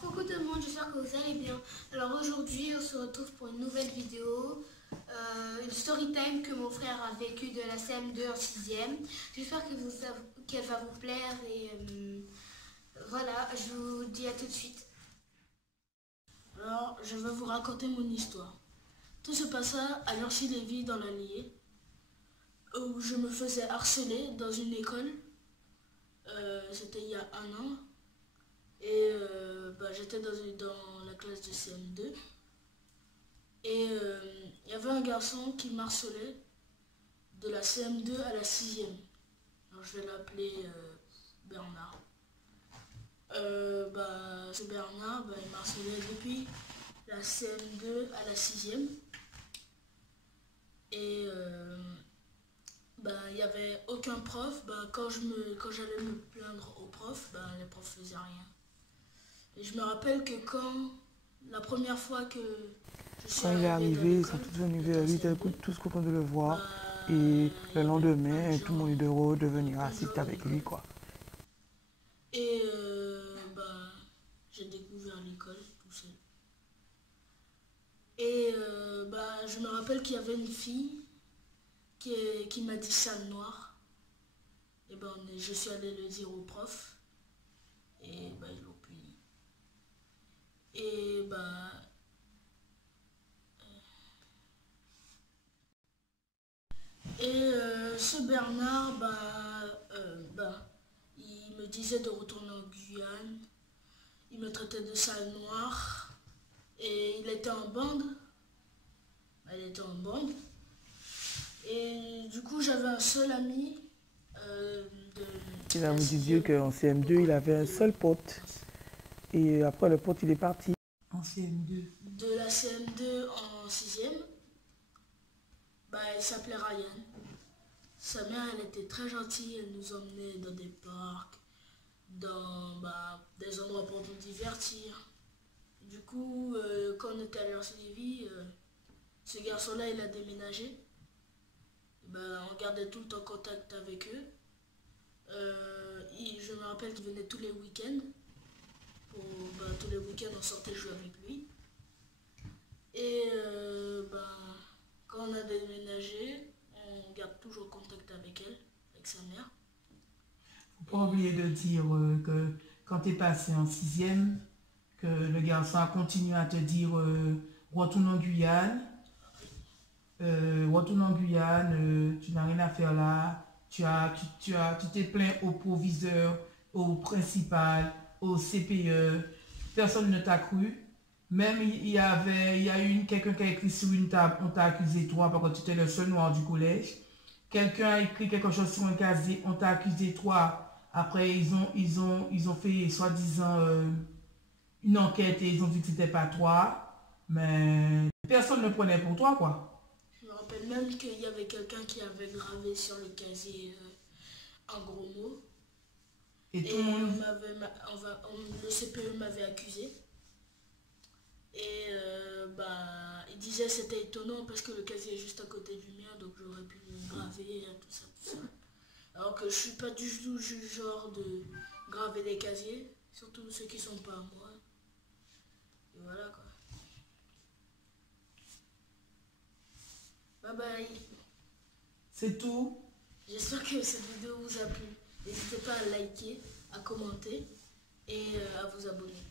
Coucou tout le monde, j'espère que vous allez bien. Alors aujourd'hui on se retrouve pour une nouvelle vidéo, une story time que mon frère a vécu de la CM2 en 6e. J'espère qu'elle va vous plaire et voilà, je vous dis à tout de suite. Alors je vais vous raconter mon histoire. Tout se passa à Lurcy-Lévis dans l'Allier, où je me faisais harceler dans une école. C'était il y a un an. Et j'étais dans la classe de CM2. Et il y avait un garçon qui m'harcelait de la CM2 à la 6e. Alors je vais l'appeler Bernard. Ce Bernard, il m'harcelait depuis la CM2 à la 6e. Et il n'y avait aucun prof. Quand j'allais me plaindre au prof, les profs faisaient rien. Et je me rappelle que la première fois que je suis Quand il est arrivé, ils sont tous venus vers lui, tous contents de le voir. Et le lendemain, tout le monde est heureux de venir assister avec lui, quoi. Et j'ai découvert l'école tout seul. Et je me rappelle qu'il y avait une fille qui m'a dit sale noir. Et je suis allé le dire au prof. Et ils l'ont puni. Et ce Bernard, il me disait de retourner en Guyane. Il me traitait de sale noir. Et il était en bande. Et du coup, j'avais un seul ami. Il a vous dit qu'en CM2, il avait un seul pote. Et après, le pote, il est parti. En CM2. De la CM2 en 6e, il s'appelait Ryan. Sa mère, elle était très gentille, elle nous emmenait dans des parcs, dans des endroits pour nous divertir. Du coup, quand on était à Lurcy-Lévis, ce garçon-là, il a déménagé. On gardait tout le temps contact avec eux. Je me rappelle qu'il venait tous les week-ends. Tous les week-ends, on sortait jouer avec lui. Et quand on a déménagé, on garde toujours contact avec elle, avec sa mère. Faut pas oublier de dire que quand tu es passé en 6e, que le garçon a continué à te dire retourne en Guyane. Retourne en Guyane, tu n'as rien à faire là. Tu t'es plaint au proviseur, au principal, au CPE. Personne ne t'a cru. Même il y a eu quelqu'un qui a écrit sur une table, on t'a accusé toi parce que tu étais le seul noir du collège. Quelqu'un a écrit quelque chose sur un casier, on t'a accusé toi. Après ils ont fait soi-disant une enquête et ils ont vu que c'était pas toi. Mais personne ne prenait pour toi, quoi. Je me rappelle même qu'il y avait quelqu'un qui avait gravé sur le casier un gros mot. Et tout le monde... le CPE m'avait accusé. Et il disait c'était étonnant parce que le casier est juste à côté du mien, donc j'aurais pu le graver, tout ça. Alors que je suis pas du tout du genre de graver des casiers, surtout ceux qui sont pas à moi. Et voilà quoi. Bye bye. C'est tout. J'espère que cette vidéo vous a plu. N'hésitez pas à liker, à commenter et à vous abonner.